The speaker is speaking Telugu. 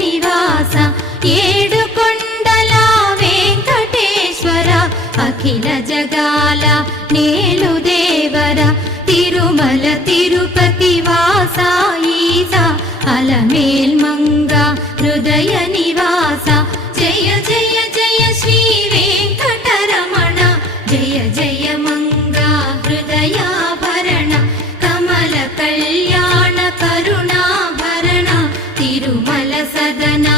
నివాస ఏడుకొండల వెంకటేశ్వర అఖిల జగాల నేలు దేవర తిరుమల తిరుపతి వాస ఈస అలమేల్మంగ హృదయ నివాస జయ జయ జయ శ్రీ వెంకటరమణ జయ జయ మంగ హృదయాభరణ కమల కళ్యాణ కరుణాభరణ తిరుమల సదనా